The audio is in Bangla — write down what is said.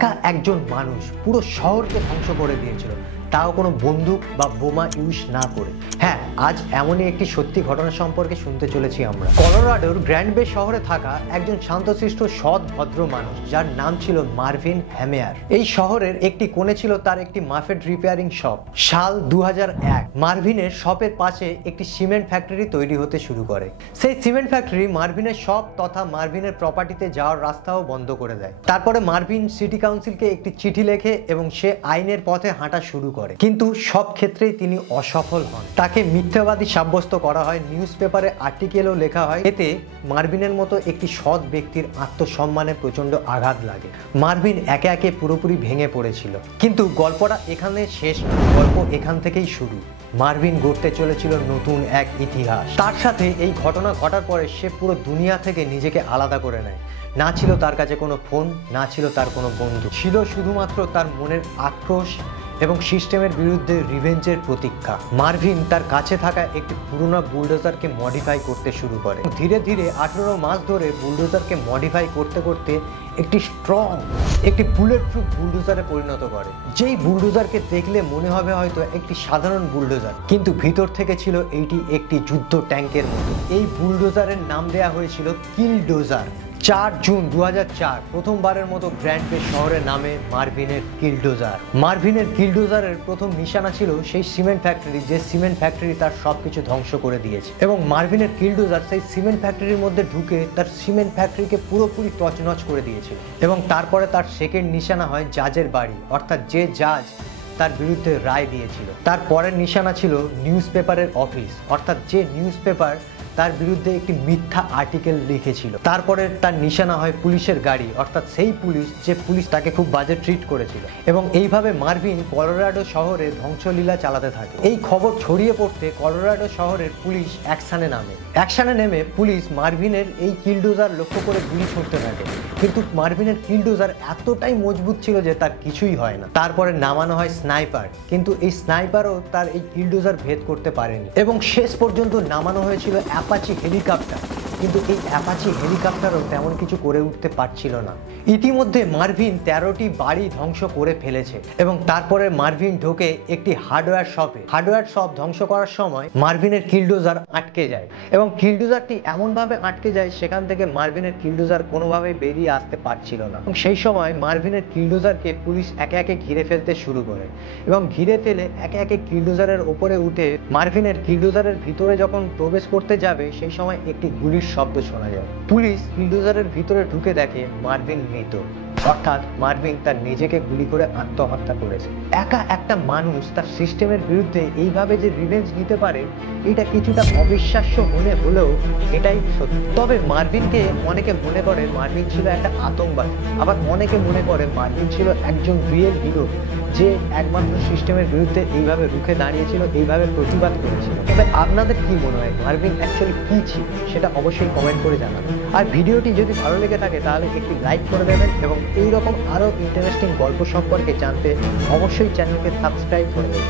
একা একজন মানুষ পুরো শহরকে ধ্বংস করে দিয়েছিল, তাও কোনো বন্দুক বা বোমা ইউজ না করে। হ্যাঁ, আজ এমনই একটি সত্যি ঘটনা সম্পর্কে শুনতে চলেছি আমরা। কলোরাডোর গ্র্যান্ড বে শহরে থাকা একজন শান্তশিষ্ট সৎ ভদ্র মানুষ, যার নাম ছিল মার্ভিন হ্যামেয়ার। এই শহরের একটি কোণে ছিল তার একটি মাফেট রিপেয়ারিং শপ। সাল 2001 মার্ভিনের শপের পাশে একটি সিমেন্ট ফ্যাক্টরি তৈরি হতে শুরু করে। সেই সিমেন্ট ফ্যাক্টরি মার্ভিনের শপ তথা মার্ভিনের প্রপার্টিতে যাওয়ার রাস্তাও বন্ধ করে দেয়। তারপরে মার্ভিন সিটি কাউন্সিলকে একটি চিঠি লেখে এবং সে আইনের পথে হাঁটা শুরু করে, কিন্তু সব ক্ষেত্রেই তিনি অসফল হন। তাকে মিথ্যাবাদী সাব্যস্ত করা হয়, নিউজ পেপারে আর্টিকেলও লেখা হয়। এতে মার্ভিনের মতো একটি সৎ ব্যক্তির আত্মসম্মানে প্রচন্ড আঘাত লাগে। মার্ভিন একে একে পুরোপুরি ভেঙে পড়েছিল। কিন্তু গল্পটা এখানে শেষ নয়, গল্প এখান থেকেই শুরু। মার্ভিন গড়তে চলেছিল নতুন এক ইতিহাস। তার সাথে এই ঘটনা ঘটার পরে সে পুরো দুনিয়া থেকে নিজেকে আলাদা করে নেয়। না ছিল তার কাছে কোনো ফোন, না ছিল তার কোনো বন্ধু, ছিল শুধুমাত্র তার মনের আক্রোশ এবং সিস্টেমের বিরুদ্ধে রিভেঞ্জের প্রতীক্ষা। মার্ভিন তার কাছে থাকা একটি পুরনো বুলডোজারকে মডিফাই করতে শুরু করে। ধীরে ধীরে 18 মাস ধরে বুলডোজারকে মডিফাই করতে করতে একটি স্ট্রং, একটি বুলেট প্রুফ বুলডোজারে পরিণত করে। যেই বুলডোজারকে দেখলে মনে হবে হয়তো একটি সাধারণ বুলডোজার, কিন্তু ভিতর থেকে ছিল এইটি একটি যুদ্ধ ট্যাঙ্কের মতো। এই বুলডোজারের নাম দেয়া হয়েছিল কিলডোজার। 4 জুন 2004 প্রথমবারের মতো গ্র্যান্ড বে শহরের নামে মার্ভিনের কিলডোজার। মার্ভিনের কিলডোজারের প্রথম নিশানা ছিল সেই সিমেন্ট ফ্যাক্টরি, যে সিমেন্ট ফ্যাক্টরি তার সবকিছু ধ্বংস করে দিয়েছে। এবং মার্ভিনের কিলডোজার সেই সিমেন্ট ফ্যাক্টরির মধ্যে ঢুকে তার সিমেন্ট ফ্যাক্টরিকে পুরোপুরি তছনছ করে দিয়েছিল। এবং তারপরে তার সেকেন্ড নিশানা হয় জাজের বাড়ি, অর্থাৎ যে জাজ তার বিরুদ্ধে রায় দিয়েছিল। তার পরের নিশানা ছিল নিউজ পেপারের অফিস, অর্থাৎ যে নিউজ পেপার তার বিরুদ্ধে একটি মিথ্যা আর্টিকেল লিখেছিল। তারপরে তার নিশানা হয় পুলিশের গাড়ি, অর্থাৎ সেই পুলিশ যে পুলিশ তাকে খুব বাজে ট্রিট করেছিল। এবং এইভাবে মার্ভিন কলোরাডো শহরে ধ্বংসলীলা চালাতে থাকে। এই খবর ছড়িয়ে পড়তে কলোরাডো শহরের পুলিশ অ্যাকশনে নেমে পুলিশ মার্ভিনের এই কিলডোজার লক্ষ্য করে গুলি ছুঁড়তে থাকে। কিন্তু মার্ভিনের কিলডোজার এতটাই মজবুত ছিল যে তার কিছুই হয় না। তারপরে নামানো হয় স্নাইপার, কিন্তু এই স্নাইপারও তার এই কিলডোজার ভেদ করতে পারেনি। এবং শেষ পর্যন্ত নামানো হয়েছিল অ্যাপাচি হেলিকপ্টার, কিন্তু এই অ্যাপাচি হেলিকপ্টারও তেমন কিছু করে উঠতে পারছিল না। ইতিমধ্যে মার্ভিন 13টি বাড়ি ধ্বংস করে ফেলেছে। এবং তারপরে মার্ভিন ঢোকে একটি হার্ডওয়্যার শপে। হার্ডওয়্যার শপ ধ্বংস করার সময় মার্ভিনের কিলডোজার আটকে যায়, এবং কিলডোজারটি এমনভাবে আটকে যায় সেখান থেকে মার্ভিনের কিলডোজার কোনোভাবেই বেরিয়ে আসতে পারছিল না। এবং সেই সময় মার্ভিনের কিলডোজারকে পুলিশ একে একে ঘিরে ফেলতে শুরু করে, এবং ঘিরে ফেলে একে একে কিলডোজারের ওপরে উঠে মার্ভিনের কিলডোজারের ভিতরে যখন প্রবেশ করতে যাবে সেই সময় একটি গুলির শব্দ শোনা যায়। পুলিশ কিলডোজারের ভিতরে ঢুকে দেখে মার্ভিন মৃত, অর্থাৎ মার্ভিন তার নিজেকে গুলি করে আত্মহত্যা করেছে। একা একটা মানুষ তার সিস্টেমের বিরুদ্ধে এইভাবে যে রিভেঞ্জ নিতে পারে, এটা কিছুটা অবিশ্বাস্য মনে হলেও এটাই সত্যি। তবে মার্ভিনকে অনেকে মনে করে মার্ভিন ছিল একটা আতঙ্কবাদী, আবার অনেকে মনে করে মার্ভিন ছিল একজন রিয়েল হিরো, যে একমাত্র সিস্টেমের বিরুদ্ধে এইভাবে রুখে দাঁড়িয়েছিল, এইভাবে প্রতিবাদ করেছিল। তবে আপনাদের কি মনে হয় মার্ভিন অ্যাকচুয়ালি কি ছিল, সেটা অবশ্যই কমেন্ট করে জানাবেন। আর ভিডিওটি যদি ভালো লেগে থাকে তাহলে একটি লাইক করে দেবেন, এবং এইরকম আরো ইন্টারেস্টিং গল্প সম্পর্কে জানতে অবশ্যই চ্যানেলকে সাবস্ক্রাইব করে দেবেন।